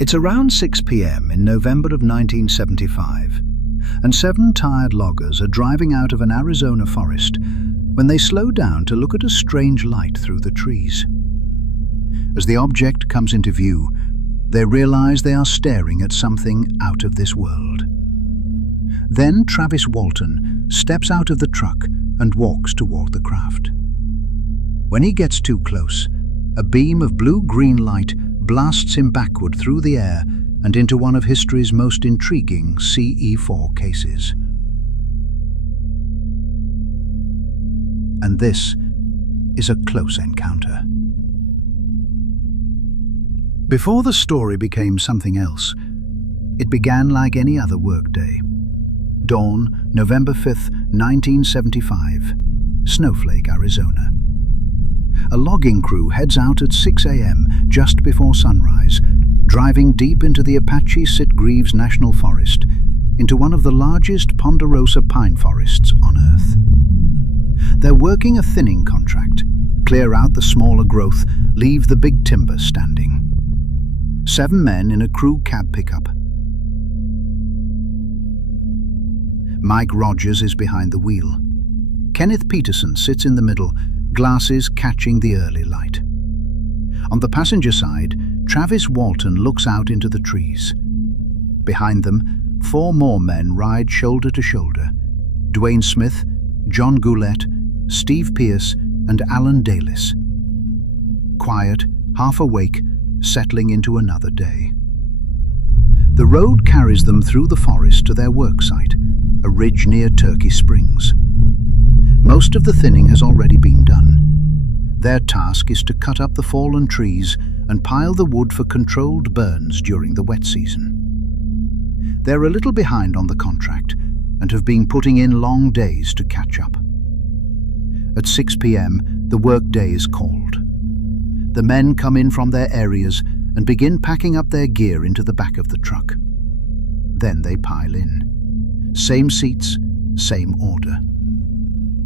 It's around 6 p.m. in November of 1975, and 7 tired loggers are driving out of an Arizona forest when they slow down to look at a strange light through the trees. As the object comes into view, they realize they are staring at something out of this world. Then Travis Walton steps out of the truck and walks toward the craft. When he gets too close, a beam of blue-green light blasts him backward through the air and into one of history's most intriguing CE4 cases. And this is a close encounter. Before the story became something else, it began like any other workday. Dawn, November 5th, 1975, Snowflake, Arizona. A logging crew heads out at 6 a.m. just before sunrise, driving deep into the Apache Sitgreaves National Forest, into one of the largest ponderosa pine forests on Earth. They're working a thinning contract. Clear out the smaller growth, leave the big timber standing. 7 men in a crew cab pickup. Mike Rogers is behind the wheel. Kenneth Peterson sits in the middle, glasses catching the early light. On the passenger side, Travis Walton looks out into the trees. Behind them, 4 more men ride shoulder to shoulder. Dwayne Smith, John Goulet, Steve Pierce, and Alan Dalis. Quiet, half awake, settling into another day. The road carries them through the forest to their work site, a ridge near Turkey Springs. Most of the thinning has already been done. Their task is to cut up the fallen trees and pile the wood for controlled burns during the wet season. They're a little behind on the contract and have been putting in long days to catch up. At 6 p.m., the workday is called. The men come in from their areas and begin packing up their gear into the back of the truck. Then they pile in. Same seats, same order.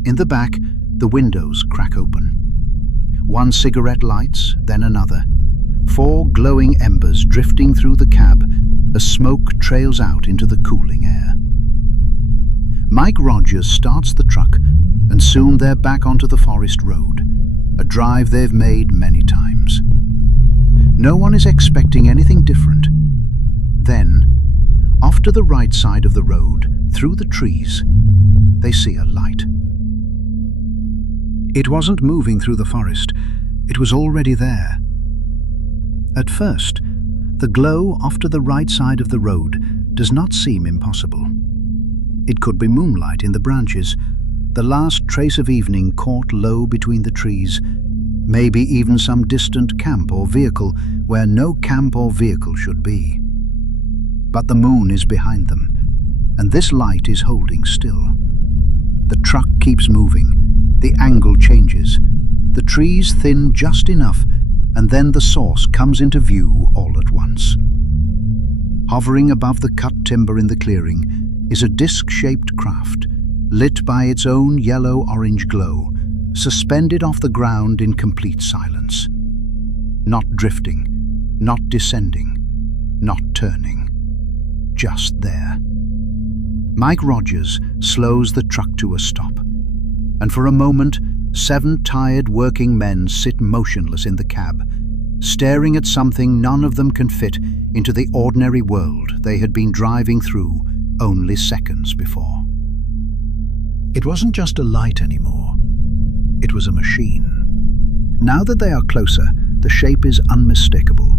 In the back, the windows crack open. 1 cigarette lights, then another. 4 glowing embers drifting through the cab as smoke trails out into the cooling air. Mike Rogers starts the truck, and soon they're back onto the forest road, a drive they've made many times. No one is expecting anything different. Then, off to the right side of the road, through the trees, they see a light. It wasn't moving through the forest, it was already there. At first, the glow off to the right side of the road does not seem impossible. It could be moonlight in the branches, the last trace of evening caught low between the trees, maybe even some distant camp or vehicle where no camp or vehicle should be. But the moon is behind them, and this light is holding still. The truck keeps moving. The angle changes. The trees thin just enough, and then the source comes into view all at once. Hovering above the cut timber in the clearing is a disc-shaped craft, lit by its own yellow-orange glow, suspended off the ground in complete silence. Not drifting, not descending, not turning. Just there. Mike Rogers slows the truck to a stop, and for a moment, 7 tired working men sit motionless in the cab, staring at something none of them can fit into the ordinary world they had been driving through only seconds before. It wasn't just a light anymore. It was a machine. Now that they are closer, the shape is unmistakable.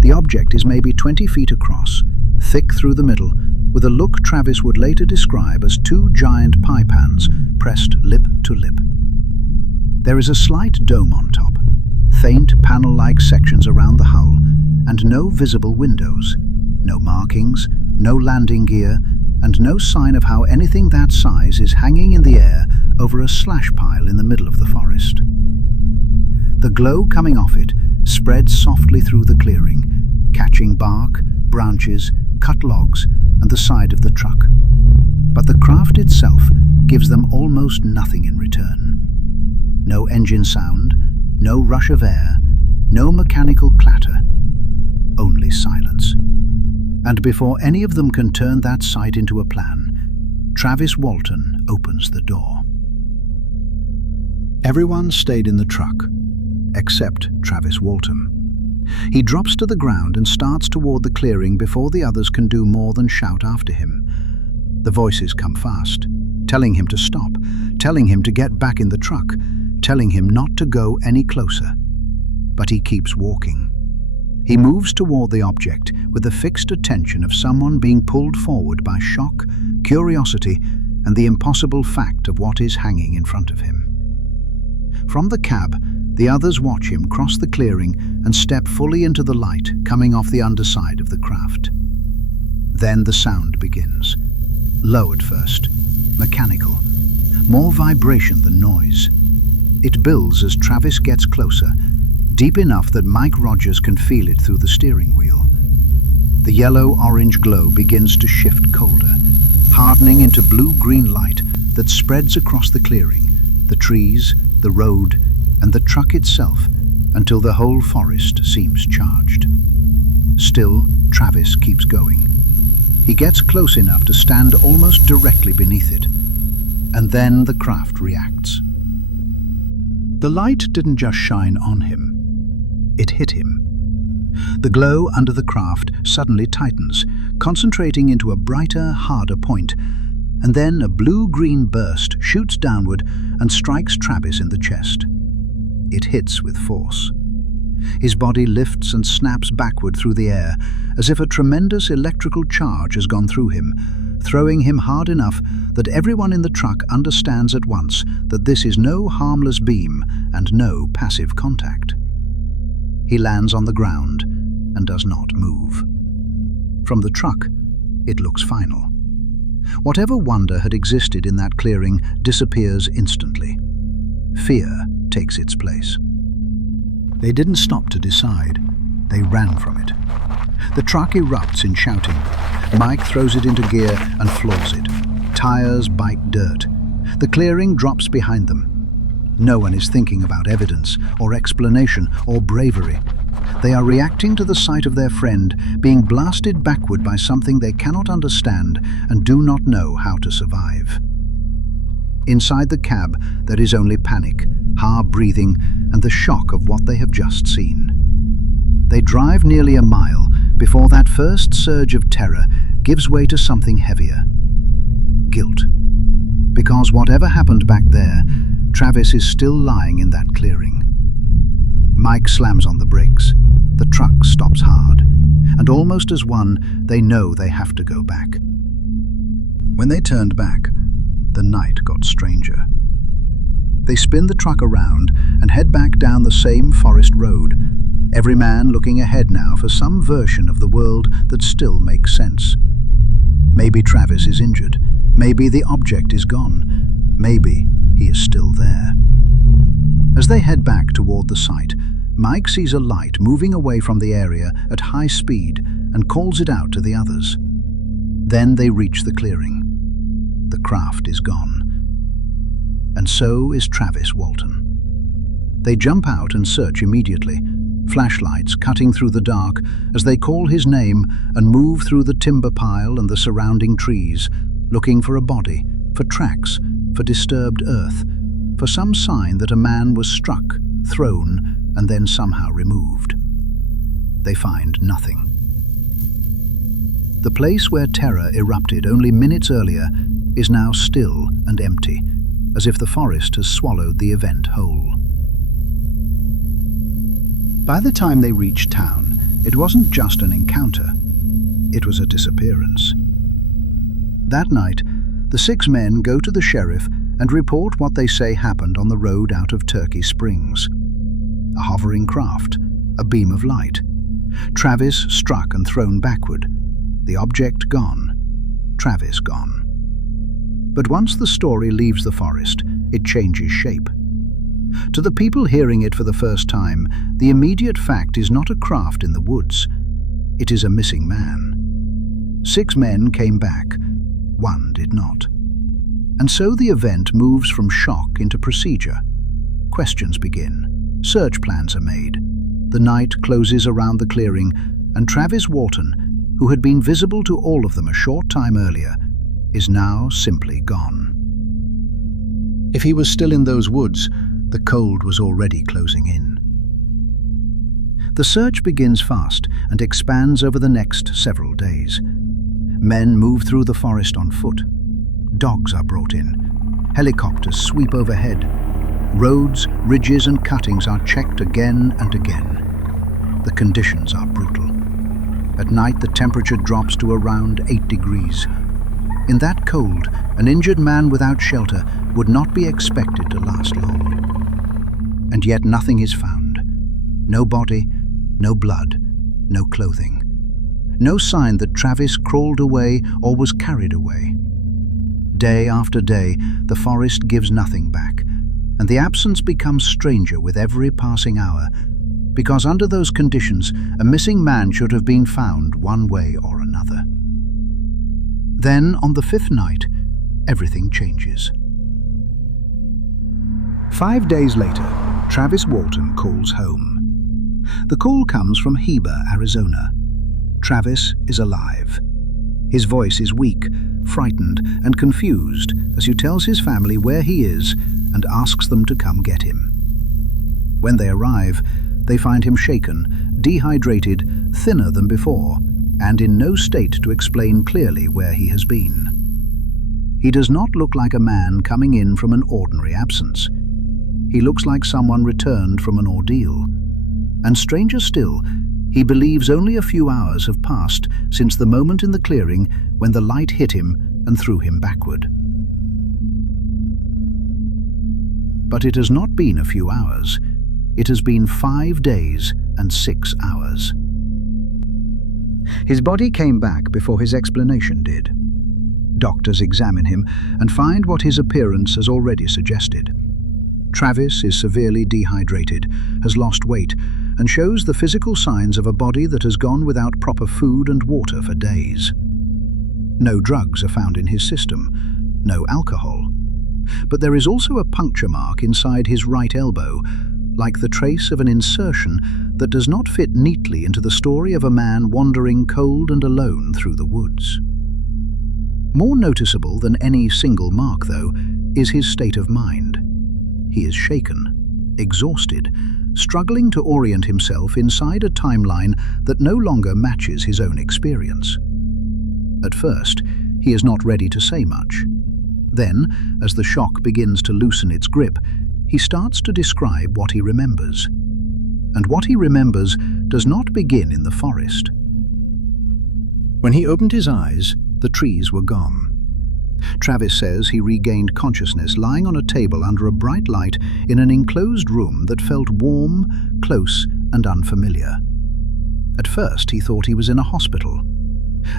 The object is maybe 20 feet across, thick through the middle, with a look Travis would later describe as 2 giant pie pans pressed lip to lip. There is a slight dome on top, faint panel-like sections around the hull, and no visible windows, no markings, no landing gear, and no sign of how anything that size is hanging in the air over a slash pile in the middle of the forest. The glow coming off it spreads softly through the clearing, catching bark, branches, cut logs, and the side of the truck. But the craft itself gives them almost nothing in return. No engine sound, no rush of air, no mechanical clatter. only silence. And before any of them can turn that sight into a plan, Travis Walton opens the door. Everyone stayed in the truck, except Travis Walton. He drops to the ground and starts toward the clearing before the others can do more than shout after him. The voices come fast, telling him to stop, telling him to get back in the truck, telling him not to go any closer. But he keeps walking. He moves toward the object with the fixed attention of someone being pulled forward by shock, curiosity, and the impossible fact of what is hanging in front of him. From the cab, the others watch him cross the clearing and step fully into the light coming off the underside of the craft. Then the sound begins. Low at first, mechanical, more vibration than noise. It builds as Travis gets closer, deep enough that Mike Rogers can feel it through the steering wheel. The yellow-orange glow begins to shift colder, hardening into blue-green light that spreads across the clearing, the trees, the road, and the truck itself, until the whole forest seems charged. Still, Travis keeps going. He gets close enough to stand almost directly beneath it, and then the craft reacts. The light didn't just shine on him, it hit him. The glow under the craft suddenly tightens, concentrating into a brighter, harder point, and then a blue-green burst shoots downward and strikes Travis in the chest. It hits with force. His body lifts and snaps backward through the air, as if a tremendous electrical charge has gone through him, throwing him hard enough that everyone in the truck understands at once that this is no harmless beam and no passive contact. He lands on the ground and does not move. From the truck, it looks final. Whatever wonder had existed in that clearing disappears instantly. Fear takes its place. They didn't stop to decide. They ran from it. The truck erupts in shouting. Mike throws it into gear and floors it. Tires bite dirt. The clearing drops behind them. No one is thinking about evidence or explanation or bravery. They are reacting to the sight of their friend being blasted backward by something they cannot understand and do not know how to survive. Inside the cab, there is only panic, hard breathing, and the shock of what they have just seen. They drive nearly a mile before that first surge of terror gives way to something heavier. Guilt. Because whatever happened back there, Travis is still lying in that clearing. Mike slams on the brakes. The truck stops hard, and almost as one, they know they have to go back. When they turned back, the night got stranger. They spin the truck around and head back down the same forest road, every man looking ahead now for some version of the world that still makes sense. Maybe Travis is injured. Maybe the object is gone. Maybe he is still there. As they head back toward the site, Mike sees a light moving away from the area at high speed and calls it out to the others. Then they reach the clearing. The craft is gone. And so is Travis Walton. They jump out and search immediately, flashlights cutting through the dark as they call his name and move through the timber pile and the surrounding trees, looking for a body, for tracks, for disturbed earth, for some sign that a man was struck, thrown, and then somehow removed. They find nothing. The place where terror erupted only minutes earlier is now still and empty, as if the forest has swallowed the event whole. By the time they reached town, it wasn't just an encounter, it was a disappearance. That night, the 6 men go to the sheriff and report what they say happened on the road out of Turkey Springs. A hovering craft, a beam of light. Travis struck and thrown backward. The object gone. Travis gone. But once the story leaves the forest, it changes shape. To the people hearing it for the first time, the immediate fact is not a craft in the woods. It is a missing man. 6 men came back. 1 did not. And so the event moves from shock into procedure. Questions begin. Search plans are made. The night closes around the clearing, and Travis Walton, who had been visible to all of them a short time earlier, is now simply gone. If he was still in those woods, the cold was already closing in. The search begins fast and expands over the next several days. Men move through the forest on foot. Dogs are brought in. Helicopters sweep overhead. Roads, ridges and cuttings are checked again and again. The conditions are brutal. At night, the temperature drops to around 8 degrees. In that cold, an injured man without shelter would not be expected to last long. And yet nothing is found. No body, no blood, no clothing. No sign that Travis crawled away or was carried away. Day after day, the forest gives nothing back, and the absence becomes stranger with every passing hour, because under those conditions, a missing man should have been found one way or another. Then, on the 5th night, everything changes. 5 days later, Travis Walton calls home. The call comes from Heber, Arizona. Travis is alive. His voice is weak, frightened, and confused as he tells his family where he is and asks them to come get him. When they arrive, they find him shaken, dehydrated, thinner than before, and in no state to explain clearly where he has been. He does not look like a man coming in from an ordinary absence. He looks like someone returned from an ordeal. And stranger still, he believes only a few hours have passed since the moment in the clearing when the light hit him and threw him backward. But it has not been a few hours. It has been 5 days and 6 hours. His body came back before his explanation did. Doctors examine him and find what his appearance has already suggested. Travis is severely dehydrated, has lost weight, and shows the physical signs of a body that has gone without proper food and water for days. No drugs are found in his system, no alcohol. But there is also a puncture mark inside his right elbow, like the trace of an insertion that does not fit neatly into the story of a man wandering cold and alone through the woods. More noticeable than any single mark, though, is his state of mind. He is shaken, exhausted, struggling to orient himself inside a timeline that no longer matches his own experience. At first, he is not ready to say much. Then, as the shock begins to loosen its grip, he starts to describe what he remembers. And what he remembers does not begin in the forest. When he opened his eyes, the trees were gone. Travis says he regained consciousness lying on a table under a bright light in an enclosed room that felt warm, close, and unfamiliar. At first, he thought he was in a hospital.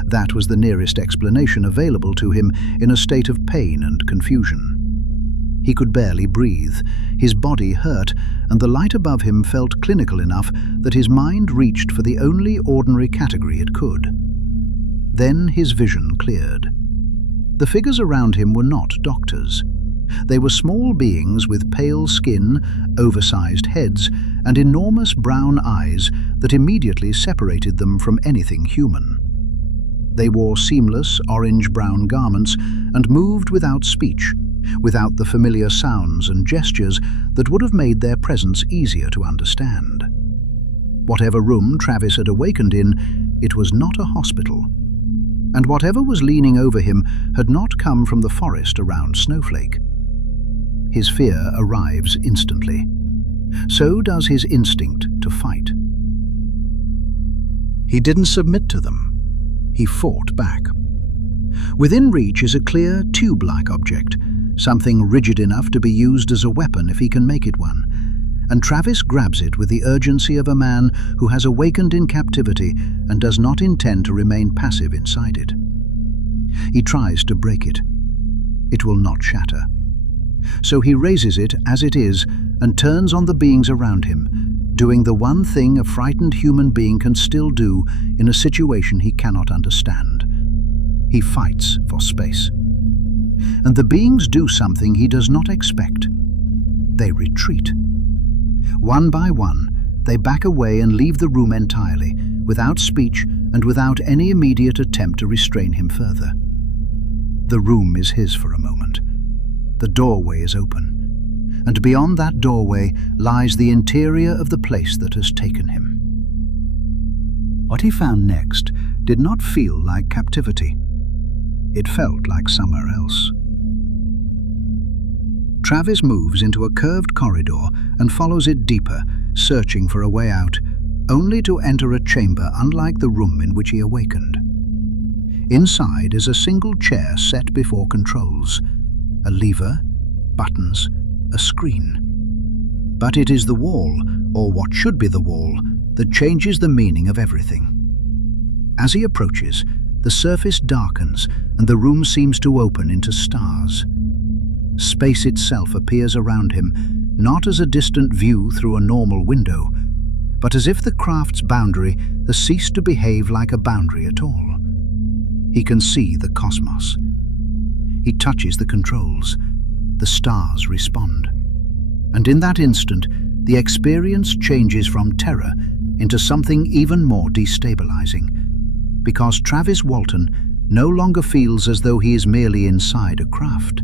That was the nearest explanation available to him in a state of pain and confusion. He could barely breathe, his body hurt, and the light above him felt clinical enough that his mind reached for the only ordinary category it could. Then his vision cleared. The figures around him were not doctors. They were small beings with pale skin, oversized heads, and enormous brown eyes that immediately separated them from anything human. They wore seamless orange-brown garments and moved without speech, without the familiar sounds and gestures that would have made their presence easier to understand. Whatever room Travis had awakened in, it was not a hospital. And whatever was leaning over him had not come from the forest around Snowflake. His fear arrives instantly. So does his instinct to fight. He didn't submit to them. He fought back. Within reach is a clear, tube-like object, something rigid enough to be used as a weapon if he can make it one. And Travis grabs it with the urgency of a man who has awakened in captivity and does not intend to remain passive inside it. He tries to break it. It will not shatter. So he raises it as it is and turns on the beings around him, doing the one thing a frightened human being can still do in a situation he cannot understand. He fights for space. And the beings do something he does not expect. They retreat. One by one, They back away and leave the room entirely, without speech and without any immediate attempt to restrain him further. The room is his for a moment. The doorway is open, and beyond that doorway lies the interior of the place that has taken him. What he found next did not feel like captivity. It felt like somewhere else. Travis moves into a curved corridor and follows it deeper, searching for a way out, only to enter a chamber unlike the room in which he awakened. Inside is a single chair set before controls, a lever, buttons, a screen. But it is the wall, or what should be the wall, that changes the meaning of everything. As he approaches, the surface darkens and the room seems to open into stars. Space itself appears around him, not as a distant view through a normal window, but as if the craft's boundary has ceased to behave like a boundary at all. He can see the cosmos. He touches the controls. The stars respond. And in that instant, the experience changes from terror into something even more destabilizing, because Travis Walton no longer feels as though he is merely inside a craft.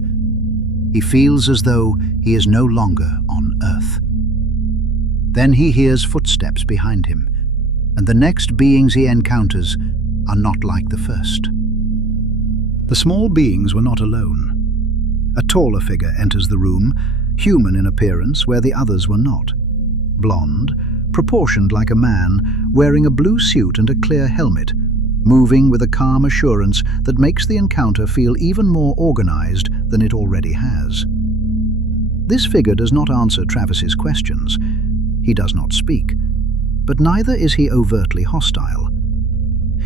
He feels as though he is no longer on Earth. Then he hears footsteps behind him, and the next beings he encounters are not like the first. The small beings were not alone. A taller figure enters the room, human in appearance where the others were not. Blonde, proportioned like a man, wearing a blue suit and a clear helmet, moving with a calm assurance that makes the encounter feel even more organized than it already has. This figure does not answer Travis's questions. He does not speak, but neither is he overtly hostile.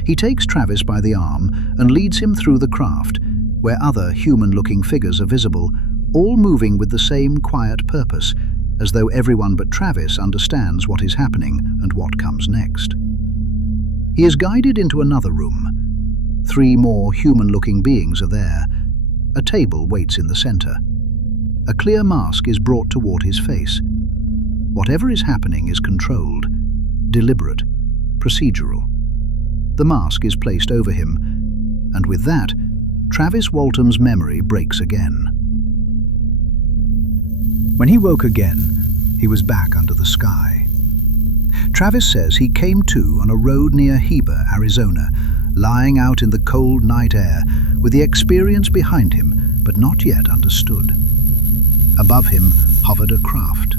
He takes Travis by the arm and leads him through the craft, where other human-looking figures are visible, all moving with the same quiet purpose, as though everyone but Travis understands what is happening and what comes next. He is guided into another room. 3 more human-looking beings are there. A table waits in the center. A clear mask is brought toward his face. Whatever is happening is controlled, deliberate, procedural. The mask is placed over him, and with that, Travis Walton's memory breaks again. When he woke again, he was back under the sky. Travis says he came to on a road near Heber, Arizona, lying out in the cold night air, with the experience behind him, but not yet understood. Above him hovered a craft.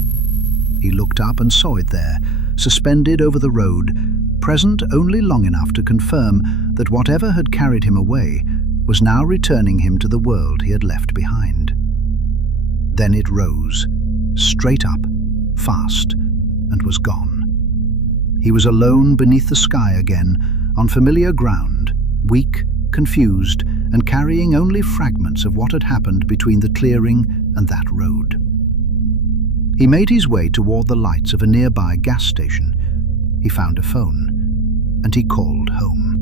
He looked up and saw it there, suspended over the road, present only long enough to confirm that whatever had carried him away was now returning him to the world he had left behind. Then it rose, straight up, fast, and was gone. He was alone beneath the sky again, on familiar ground, weak, confused, and carrying only fragments of what had happened between the clearing and that road. He made his way toward the lights of a nearby gas station. He found a phone, and he called home.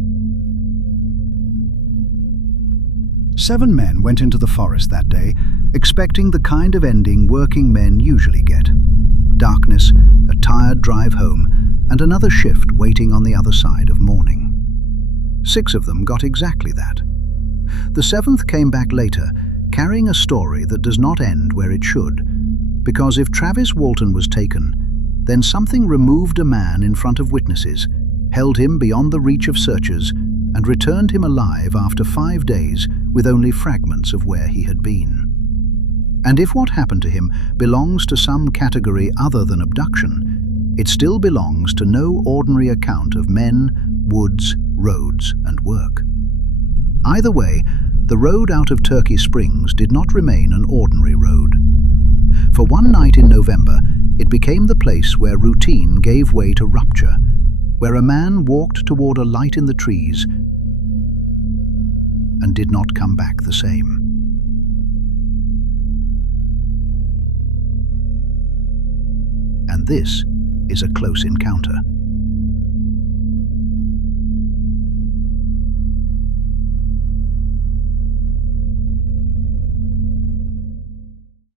7 men went into the forest that day, expecting the kind of ending working men usually get. Darkness, a tired drive home, and another shift waiting on the other side of morning. 6 of them got exactly that. The 7th came back later, carrying a story that does not end where it should, because if Travis Walton was taken, then something removed a man in front of witnesses, held him beyond the reach of searchers, and returned him alive after 5 days with only fragments of where he had been. And if what happened to him belongs to some category other than abduction, it still belongs to no ordinary account of men, woods, roads, and work. Either way, the road out of Turkey Springs did not remain an ordinary road. For one night in November, it became the place where routine gave way to rupture, where a man walked toward a light in the trees and did not come back the same. And this is a close encounter.